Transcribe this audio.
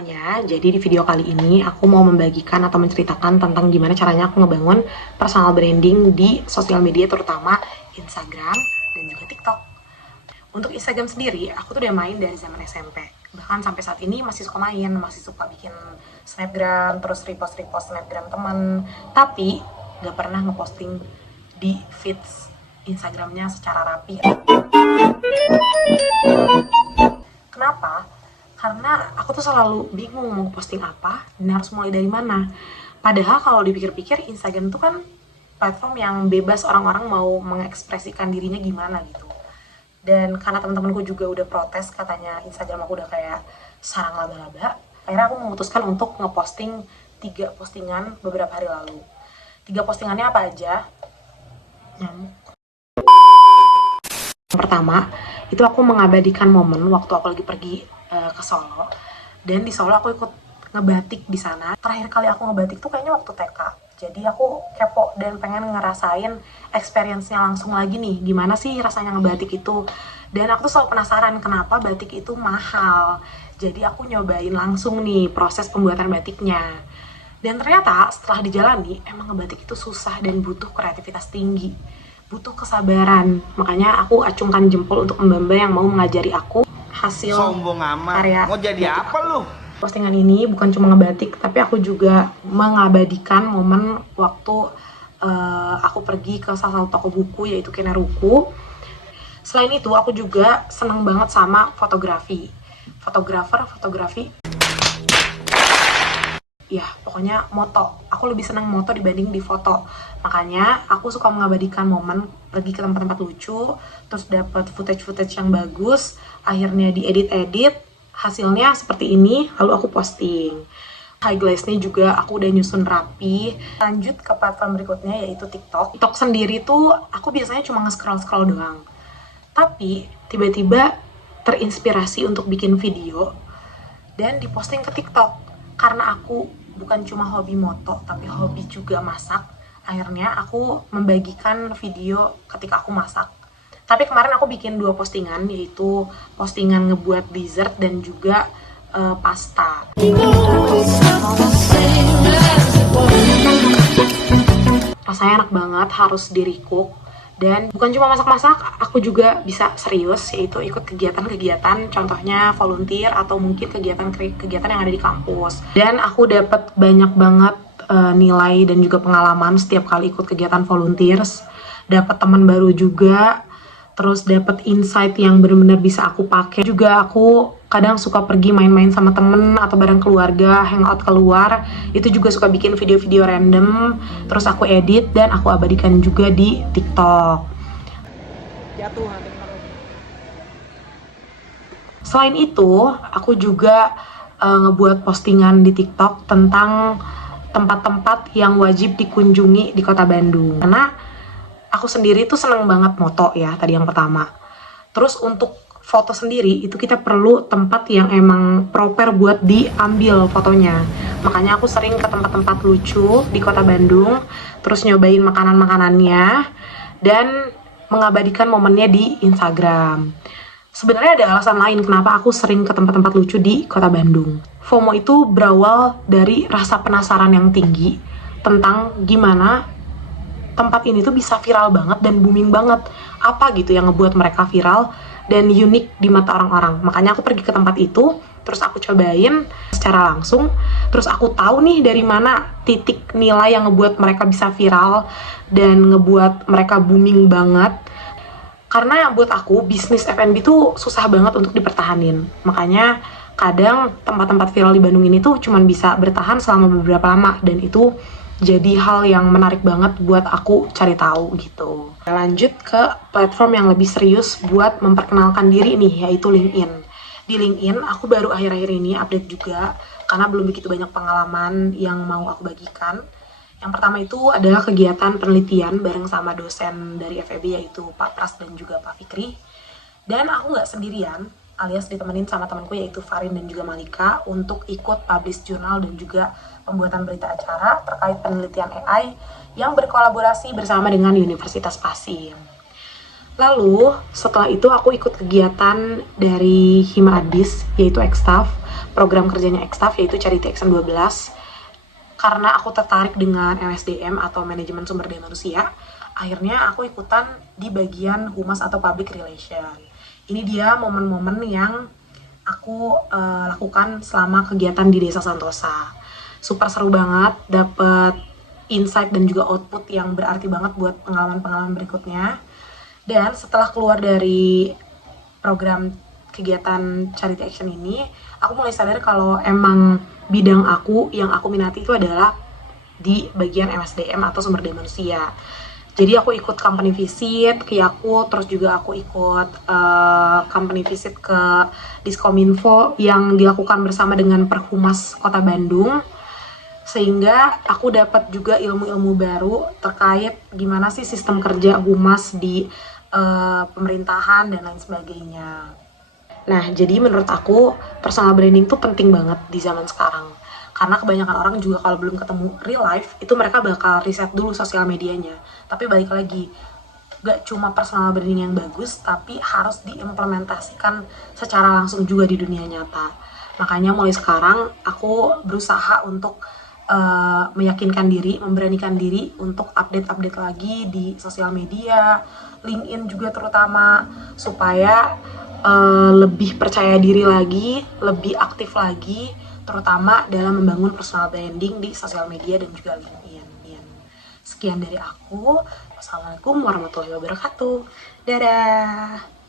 semuanya, jadi di video kali ini aku mau membagikan atau menceritakan tentang gimana caranya aku ngebangun personal branding di sosial media, terutama Instagram dan juga TikTok. Untuk Instagram sendiri, aku tuh udah main dari zaman SMP. Bahkan sampai saat ini masih suka main, masih suka bikin snapgram, terus repost-repost snapgram temen. Tapi gak pernah ngeposting di feeds Instagramnya secara rapi. Kenapa? Karena aku tuh selalu bingung mau posting apa dan harus mulai dari mana. Padahal kalau dipikir-pikir Instagram tuh kan platform yang bebas orang-orang mau mengekspresikan dirinya gimana gitu. Dan karena teman-temanku juga udah protes katanya Instagram aku udah kayak sarang laba-laba, akhirnya aku memutuskan untuk ngeposting 3 postingan beberapa hari lalu. 3 postingannya apa aja? Nyamuk. Yang pertama, itu aku mengabadikan momen waktu aku lagi pergi ke Solo. Dan di Solo aku ikut ngebatik di sana. Terakhir kali aku ngebatik tuh kayaknya waktu TK. Jadi aku kepo dan pengen ngerasain experience-nya langsung lagi nih. Gimana sih rasanya ngebatik itu? Dan aku tuh selalu penasaran kenapa batik itu mahal. Jadi aku nyobain langsung nih proses pembuatan batiknya. Dan ternyata setelah dijalani, emang ngebatik itu susah dan butuh kreativitas tinggi. Butuh kesabaran. Makanya aku acungkan jempol untuk mbak-mbak yang mau mengajari aku hasil sombong amat. karya Mau jadi apa lu? Postingan ini bukan cuma ngebatik, tapi aku juga mengabadikan momen waktu aku pergi ke salah satu toko buku, yaitu Kineruku. Selain itu, aku juga seneng banget sama fotografi. Fotografi. Ya, pokoknya moto. Aku lebih senang moto dibanding di foto. Makanya aku suka mengabadikan momen pergi ke tempat-tempat lucu, terus dapat footage yang bagus, akhirnya diedit-edit, hasilnya seperti ini, lalu aku posting. Highlights-nya juga aku udah nyusun rapi. Lanjut ke platform berikutnya, yaitu TikTok. TikTok sendiri tuh aku biasanya cuma nge-scroll doang. Tapi tiba-tiba terinspirasi untuk bikin video dan diposting ke TikTok. Karena aku bukan cuma hobi moto, tapi hobi juga masak. Akhirnya aku membagikan video ketika aku masak. Tapi kemarin aku bikin 2 postingan, yaitu postingan ngebuat dessert dan juga pasta. Rasanya enak banget, harus di-recook. Dan bukan cuma masak-masak, aku juga bisa serius, yaitu ikut kegiatan-kegiatan, contohnya volunteer atau mungkin kegiatan yang ada di kampus. Dan aku dapat banyak banget nilai dan juga pengalaman setiap kali ikut kegiatan volunteers. Dapat teman baru juga, terus dapat insight yang benar-benar bisa aku pakai. Juga aku kadang suka pergi main-main sama temen atau bareng keluarga, hangout keluar. Itu juga suka bikin video-video random, terus aku edit dan aku abadikan juga di TikTok. Selain itu, aku juga ngebuat postingan di TikTok tentang tempat-tempat yang wajib dikunjungi di kota Bandung. Karena aku sendiri tuh seneng banget moto ya, tadi yang pertama. Terus untuk foto sendiri, itu kita perlu tempat yang emang proper buat diambil fotonya. Makanya aku sering ke tempat-tempat lucu di kota Bandung, terus nyobain makanan-makanannya, dan mengabadikan momennya di Instagram. Sebenarnya ada alasan lain kenapa aku sering ke tempat-tempat lucu di kota Bandung. FOMO itu berawal dari rasa penasaran yang tinggi tentang gimana tempat ini tuh bisa viral banget dan booming banget. Apa gitu yang ngebuat mereka viral dan unik di mata orang-orang. Makanya aku pergi ke tempat itu, terus aku cobain secara langsung, terus aku tahu nih dari mana titik nilai yang ngebuat mereka bisa viral dan ngebuat mereka booming banget. Karena buat aku, bisnis F&B tuh susah banget untuk dipertahanin. Makanya kadang tempat-tempat viral di Bandung ini tuh cuman bisa bertahan selama beberapa lama, dan itu jadi hal yang menarik banget buat aku cari tahu gitu. Lanjut ke platform yang lebih serius buat memperkenalkan diri nih, yaitu LinkedIn. Di LinkedIn aku baru akhir-akhir ini update juga, karena belum begitu banyak pengalaman yang mau aku bagikan. Yang pertama itu adalah kegiatan penelitian bareng sama dosen dari FEB, yaitu Pak Pras dan juga Pak Fikri. Dan aku nggak sendirian, alias ditemenin sama temanku yaitu Farin dan juga Malika untuk ikut publish jurnal dan juga pembuatan berita acara terkait penelitian AI yang berkolaborasi bersama dengan Universitas Pasin. Lalu setelah itu aku ikut kegiatan dari Hima Adis, yaitu Ekstaf, program kerjanya Ekstaf, yaitu Charity Action 12. Karena aku tertarik dengan MSDM atau Manajemen Sumber Daya Manusia, akhirnya aku ikutan di bagian Humas atau Public Relation. Ini dia momen-momen yang aku lakukan selama kegiatan di Desa Santosa. Super seru banget, dapet insight dan juga output yang berarti banget buat pengalaman-pengalaman berikutnya. Dan setelah keluar dari program kegiatan Charity Action ini, aku mulai sadar kalau emang bidang aku yang aku minati itu adalah di bagian MSDM atau sumber daya manusia. Jadi aku ikut company visit ke Yakult, terus juga aku ikut company visit ke Diskominfo yang dilakukan bersama dengan Perhumas Kota Bandung, sehingga aku dapat juga ilmu-ilmu baru terkait gimana sih sistem kerja humas di pemerintahan dan lain sebagainya. Nah, jadi menurut aku personal branding tuh penting banget di zaman sekarang. Karena kebanyakan orang juga kalau belum ketemu real life, itu mereka bakal riset dulu sosial medianya. Tapi balik lagi, gak cuma personal branding yang bagus, tapi harus diimplementasikan secara langsung juga di dunia nyata. Makanya mulai sekarang aku berusaha untuk meyakinkan diri, memberanikan diri untuk update-update lagi di sosial media, LinkedIn juga terutama, supaya lebih percaya diri lagi, lebih aktif lagi, terutama dalam membangun personal branding di sosial media dan juga LinkedIn. Sekian dari aku. Wassalamualaikum warahmatullahi wabarakatuh. Dadah.